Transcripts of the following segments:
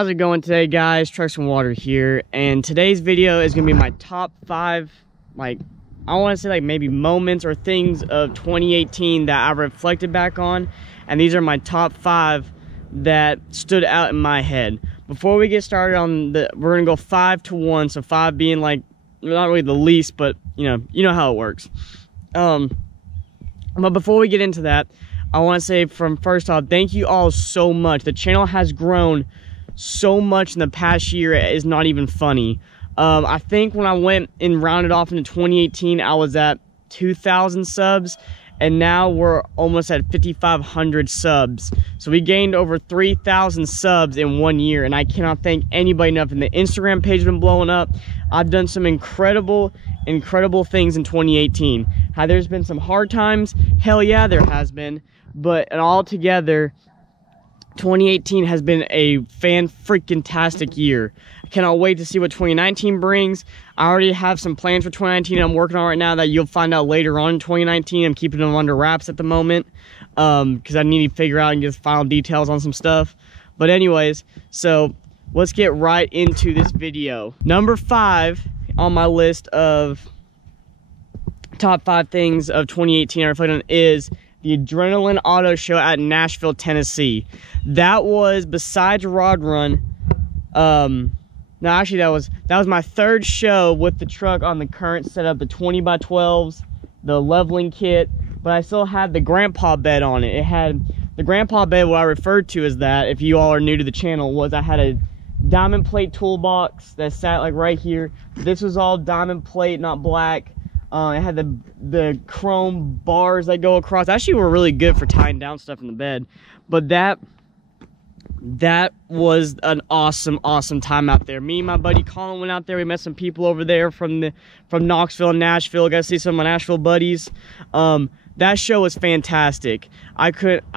How's it going today, guys? Trucks and Water here, and today's video is gonna be my top 5, like, I want to say, like, maybe moments or things of 2018 that I reflected back on, and these are my top 5 that stood out in my head. Before we get started on we're gonna go 5 to 1, so 5 being like not really the least, but you know how it works. But before we get into that, I want to say first off, thank you all so much. The channel has grown so much in the past year, it is not even funny. I think when I went and rounded off into 2018, I was at 2,000 subs, and now we're almost at 5,500 subs. So we gained over 3,000 subs in 1 year, and I cannot thank anybody enough. And the Instagram page has been blowing up. I've done some incredible things in 2018. How there's been some hard times, hell yeah, there has been, but altogether 2018 has been a fan-freaking-tastic year. I cannot wait to see what 2019 brings. I already have some plans for 2019 I'm working on right now that you'll find out later on in 2019. I'm keeping them under wraps at the moment because I need to figure out and get final details on some stuff. But anyways, so let's get right into this video. Number 5 on my list of top 5 things of 2018 I reflected on is the Adrenaline Auto Show at Nashville, Tennessee. That was, besides Rod Run, no, actually that was my 3rd show with the truck on the current setup, the 20x12s, the leveling kit, but I still had the grandpa bed on it. It had the grandpa bed. What I referred to as that, if you all are new to the channel, was I had a diamond plate toolbox that sat like right here. This was all diamond plate, not black. It had the chrome bars that go across. Actually, were really good for tying down stuff in the bed. But that was an awesome time out there. Me and my buddy Colin went out there. We met some people over there from Knoxville and Nashville. Got to see some of my Nashville buddies. That show was fantastic. I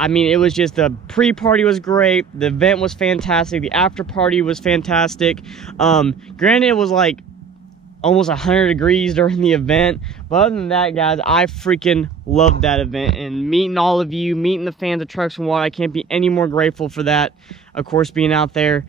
mean, it was just, the pre-party was great. The event was fantastic. The after party was fantastic. Granted, it was like almost 100 degrees during the event, but other than that, guys, I freaking loved that event, and meeting all of you, meeting the fans of Trucks and Water, I can't be any more grateful for that. Of course, being out there,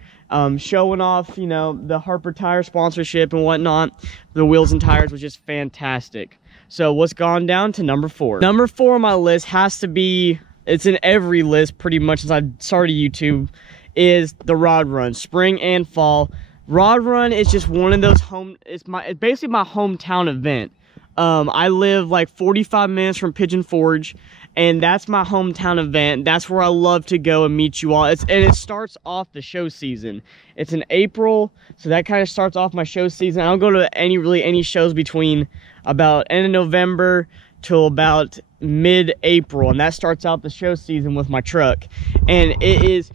showing off, the Harper Tire sponsorship and whatnot, the wheels and tires was just fantastic. So what's gone down to number 4? Number 4 on my list has to be, it's in every list pretty much since I started YouTube, is the Rod Run, spring and fall. Rod Run is just one of those it's basically my hometown event. I live like 45 minutes from Pigeon Forge, and that's my hometown event. That's where I love to go and meet you all. And it starts off the show season. It's in April, so that kind of starts off my show season. I don't go to any shows between about end of November till about mid-April, and that starts out the show season with my truck. And it is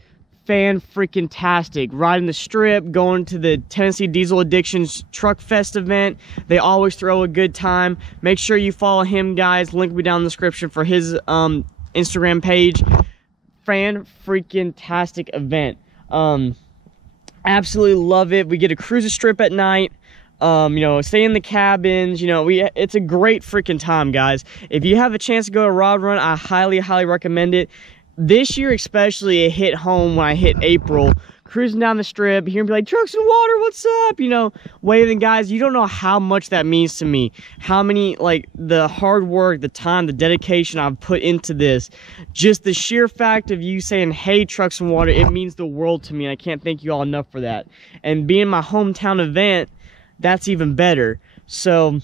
fan-freaking-tastic. Riding the strip, going to the Tennessee Diesel Addictions Truck Fest event. They always throw a good time. Make sure you follow him, guys. Link will be down in the description for his Instagram page. Fan-freaking-tastic event. Absolutely love it. We get to cruise the strip at night. Stay in the cabins. It's a great freaking time, guys. If you have a chance to go to Rod Run, I highly recommend it. This year especially, it hit home when I hit April. Cruising down the strip, hearing people like, Trucks and Water, what's up? Waving, guys. You don't know how much that means to me. How many, like, the hard work, the time, the dedication I've put into this. Just the sheer fact of you saying, hey, Trucks and Water, it means the world to me. And I can't thank you all enough for that. And being my hometown event, that's even better. So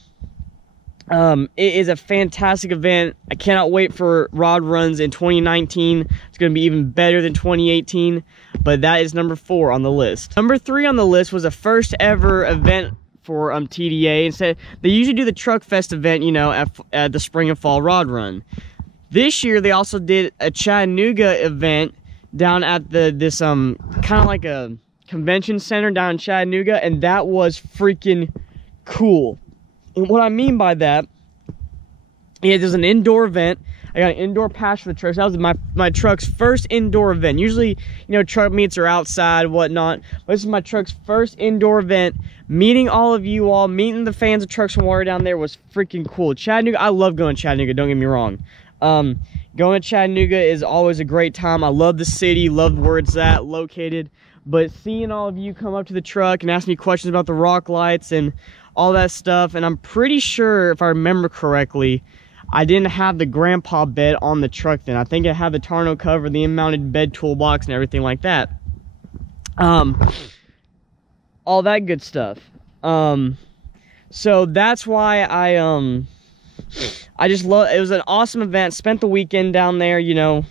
it is a fantastic event. I cannot wait for Rod Runs in 2019. It's going to be even better than 2018. But that is number 4 on the list. Number 3 on the list was the first ever event for TDA. Instead, they usually do the Truck Fest event, at the spring and fall Rod Run. This year, they also did a Chattanooga event down at this kind of like a convention center down in Chattanooga, and that was freaking cool. And what I mean by that is there's an indoor event. I got an indoor pass for the trucks. That was my truck's first indoor event. Usually, truck meets are outside, whatnot. But this is my truck's first indoor event. Meeting all of you all, meeting the fans of Trucks and Water down there was freaking cool. Chattanooga, I love going to Chattanooga, don't get me wrong. Going to Chattanooga is always a great time. I love the city, love where it's at, located. but seeing all of you come up to the truck and ask me questions about the rock lights and all that stuff, and I'm pretty sure, if I remember correctly, I didn't have the grandpa bed on the truck then. I think it had the tonneau cover, the in-mounted bed toolbox, and everything like that. All that good stuff. So that's why I just love, it was an awesome event. Spent the weekend down there, you know.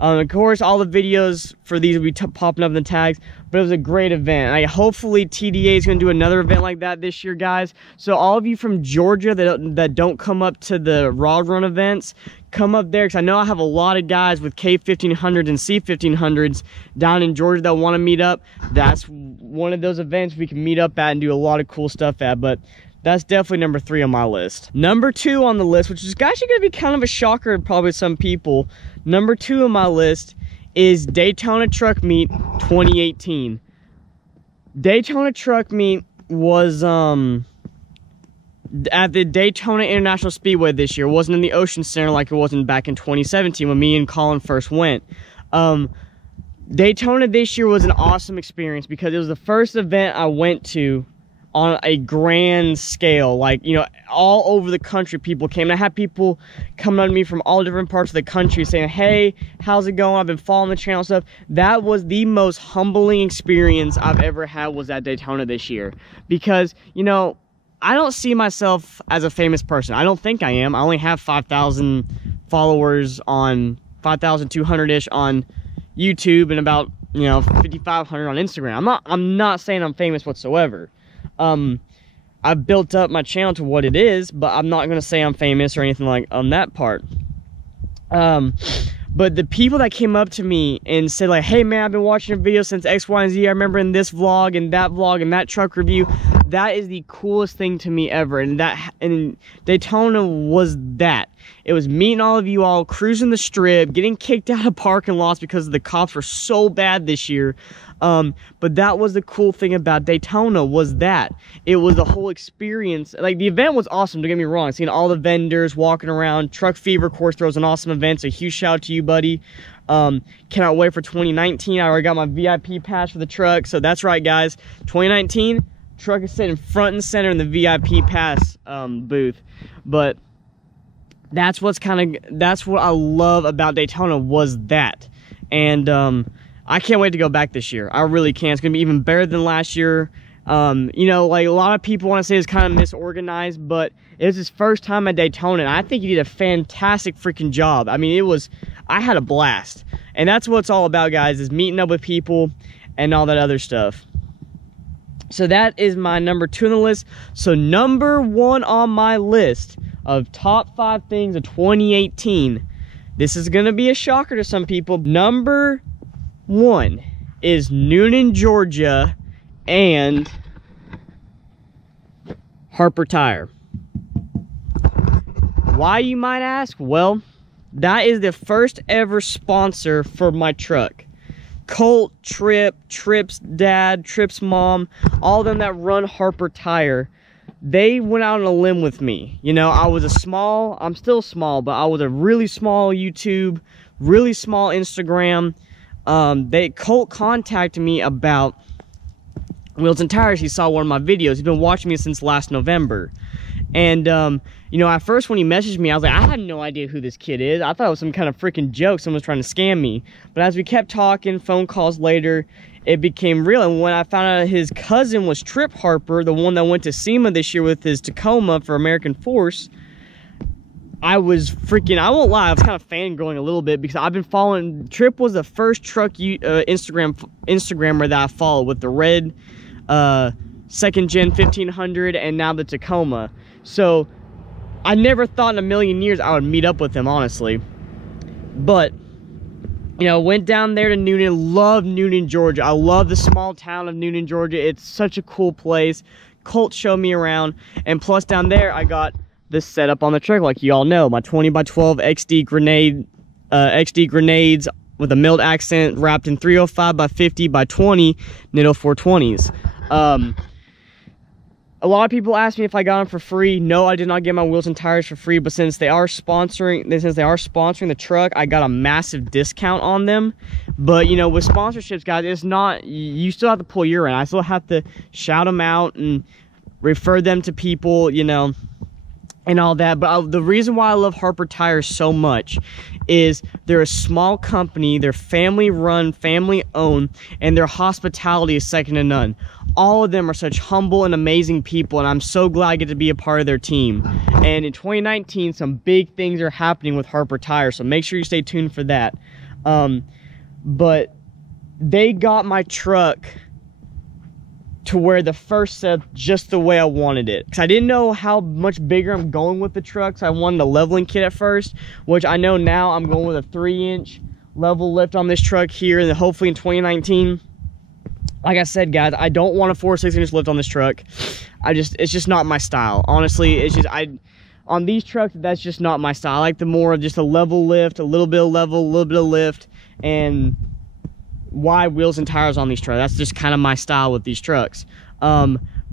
Of course, all the videos for these will be popping up in the tags, but it was a great event. Hopefully TDA is going to do another event like that this year, guys. So all of you from Georgia that don't come up to the Rod Run events, come up there, because I know I have a lot of guys with K1500s and C1500s down in Georgia that want to meet up. That's one of those events we can meet up at and do a lot of cool stuff at, but that's definitely number 3 on my list. Number 2 on the list, which is actually going to be kind of a shocker to probably some people, number 2 on my list is Daytona Truck Meet 2018. Daytona Truck Meet was at the Daytona International Speedway this year. It wasn't in the Ocean Center like it wasn't back in 2017 when me and Colin first went. Daytona this year was an awesome experience because it was the first event I went to on a grand scale. Like, you know, all over the country people came. And I had people coming up to me from all different parts of the country saying, hey, how's it going? I've been following the channel and stuff. That was the most humbling experience I've ever had, was at Daytona this year. Because, you know, I don't see myself as a famous person. I don't think I am. I only have 5,000 followers on 5,200-ish on YouTube and about, you know, 5,500 on Instagram. I'm not saying I'm famous whatsoever. I've built up my channel to what it is, but I'm not going to say I'm famous or anything like on that part. But the people that came up to me and said like, hey man, I've been watching your video since X, Y, and Z. I remember in this vlog and that truck review. That is the coolest thing to me ever. And Daytona was that. It was meeting all of you all, cruising the strip, getting kicked out of parking lots because the cops were so bad this year. But that was the cool thing about Daytona, was that it was the whole experience. Like, the event was awesome, don't get me wrong. Seeing all the vendors walking around. Truck Fever, of course, throws an awesome event, so huge shout out to you, buddy. Cannot wait for 2019. I already got my VIP pass for the truck. So that's right, guys, 2019 truck is sitting front and center in the VIP pass booth. But that's what I love about Daytona, was that. And I can't wait to go back this year. I really can. It's gonna be even better than last year. You know, like, a lot of people want to say it's kind of misorganized, but it was his first time at Daytona, and I think he did a fantastic freaking job. I mean, I had a blast. And that's what it's all about, guys, is meeting up with people and all that other stuff. So that is my number 2 on the list. So number 1 on my list of top 5 things of 2018. This is gonna be a shocker to some people. Number 1 is Newnan, Georgia, and Harper Tire. Why, you might ask? Well, that is the first ever sponsor for my truck. Colt, Trip's dad, Trip's mom, all of them that run Harper Tire, they went out on a limb with me. You know, I'm still small, but I was a really small YouTube, really small Instagram. Colt contacted me about wheels and tires. He saw one of my videos. He's been watching me since last November. And, you know, at first when he messaged me, I was like, I had no idea who this kid is. I thought it was some kind of freaking joke. Someone was trying to scam me. But as we kept talking, phone calls later, it became real. And when I found out his cousin was Trip Harper, the one that went to SEMA this year with his Tacoma for American Force, I was freaking, I won't lie, I was kind of fangirling a little bit because I've been following, Trip was the first truck Instagrammer that I followed with the red second gen 1500 and now the Tacoma. So I never thought in a million years I would meet up with him, honestly. But, you know, went down there to Newnan, loved Newnan, Georgia. I love the small town of Newnan, Georgia. It's such a cool place. Colt showed me around, and plus down there I got this setup on the truck, like you all know, my 20x12 XD grenades with a milled accent wrapped in 305x50x20 Nitto 420s. A lot of people ask me if I got them for free. No, I did not get my wheels and tires for free, but since they are sponsoring the truck, I got a massive discount on them. But you know, with sponsorships, guys, it's not, you still have to pull your end. I still have to shout them out and refer them to people, you know, and all that. But the reason why I love Harper Tire so much is they're a small company, they're family run, family owned, and their hospitality is second to none. All of them are such humble and amazing people, and I'm so glad I get to be a part of their team. And in 2019, some big things are happening with Harper Tire, so make sure you stay tuned for that. But they got my truck to where the first set just the way I wanted it, because I didn't know how much bigger I'm going with the truck, so I wanted a leveling kit at first, which I know now I'm going with a 3-inch level lift on this truck here, and hopefully in 2019. Like I said, guys, I don't want a 4-6-inch lift on this truck. It's just not my style. Honestly, it's just, on these trucks, that's just not my style. I like the more of just a level lift, a little bit of level, a little bit of lift, and wide wheels and tires on these trucks. That's just kind of my style with these trucks.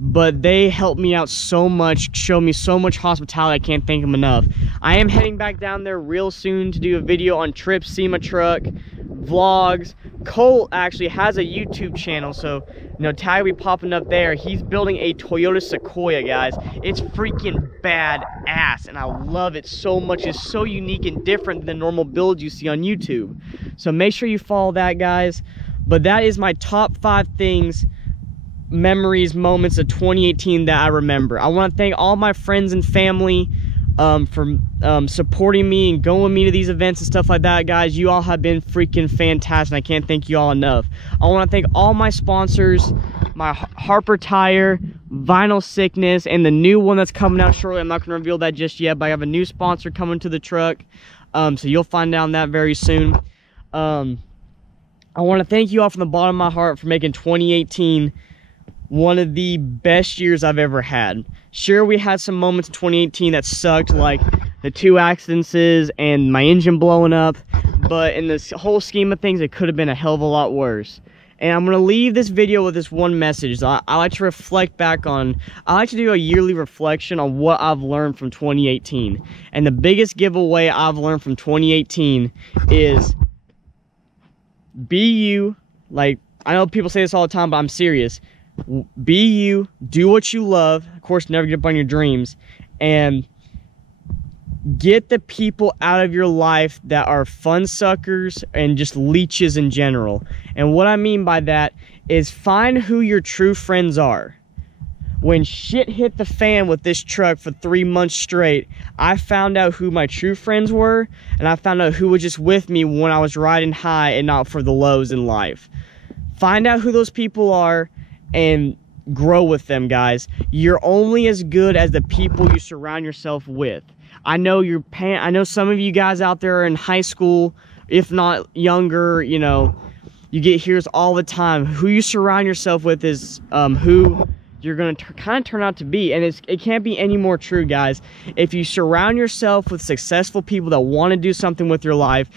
But they helped me out so much, showed me so much hospitality, I can't thank them enough. I am heading back down there real soon to do a video on trips, see my truck, vlogs. Cole actually has a YouTube channel, so you know, tag will be popping up there. He's building a Toyota Sequoia, guys. It's freaking badass, and I love it so much. It's so unique and different than the normal builds you see on YouTube. So make sure you follow that, guys. But that is my top 5 things, memories, moments of 2018 that I remember. I want to thank all my friends and family for supporting me and going with me to these events and stuff like that, guys. You all have been freaking fantastic. I can't thank you all enough. I want to thank all my sponsors, my Harper Tire, Vinyl Sickness, and the new one that's coming out shortly. I'm not going to reveal that just yet, but I have a new sponsor coming to the truck, so you'll find out on that very soon. I want to thank you all from the bottom of my heart for making 2018 one of the best years I've ever had. Sure, we had some moments in 2018 that sucked, like the 2 accidents and my engine blowing up, but in this whole scheme of things, it could have been a hell of a lot worse. And I'm going to leave this video with this one message. I like to reflect back on, I like to do a yearly reflection on what I've learned from 2018. And the biggest giveaway I've learned from 2018 is be you. Like, I know people say this all the time, but I'm serious. Be you, do what you love, of course never give up on your dreams, and get the people out of your life that are fun suckers and just leeches in general. And what I mean by that is find who your true friends are. When shit hit the fan with this truck for 3 months straight, I found out who my true friends were, and I found out who was just with me when I was riding high and not for the lows in life. Find out who those people are and grow with them, guys. You're only as good as the people you surround yourself with. I know I know some of you guys out there are in high school, if not younger, you know, you get hears all the time. Who you surround yourself with is who you're going to kind of turn out to be. And it can't be any more true, guys. If you surround yourself with successful people that want to do something with your life,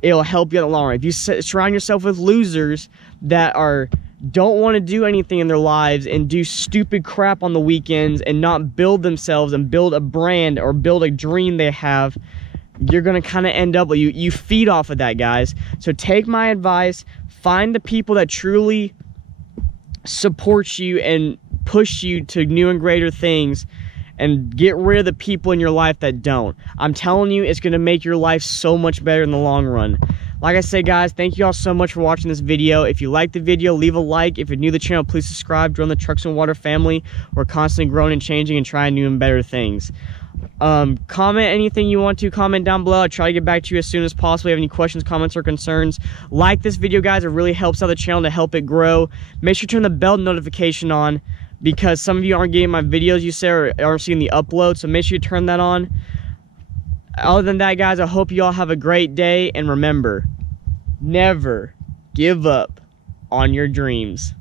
it'll help you in the long run. If you surround yourself with losers that don't want to do anything in their lives and do stupid crap on the weekends and not build themselves and build a brand or build a dream they have, you're going to kind of end up with you feed off of that, guys. So take my advice, find the people that truly support you and push you to new and greater things, and get rid of the people in your life that don't. I'm telling you, it's going to make your life so much better in the long run. Like I said, guys, thank you all so much for watching this video. If you liked the video, leave a like. If you're new to the channel, please subscribe. Join the Trucks and Water family. We're constantly growing and changing and trying new and better things. Comment anything you want to. Comment down below. I'll try to get back to you as soon as possible. If you have any questions, comments, or concerns, like this video, guys. It really helps out the channel to help it grow. Make sure to turn the bell notification on, because some of you aren't getting my videos, you say, or aren't seeing the upload, so make sure you turn that on. Other than that, guys, I hope you all have a great day, and remember, never give up on your dreams.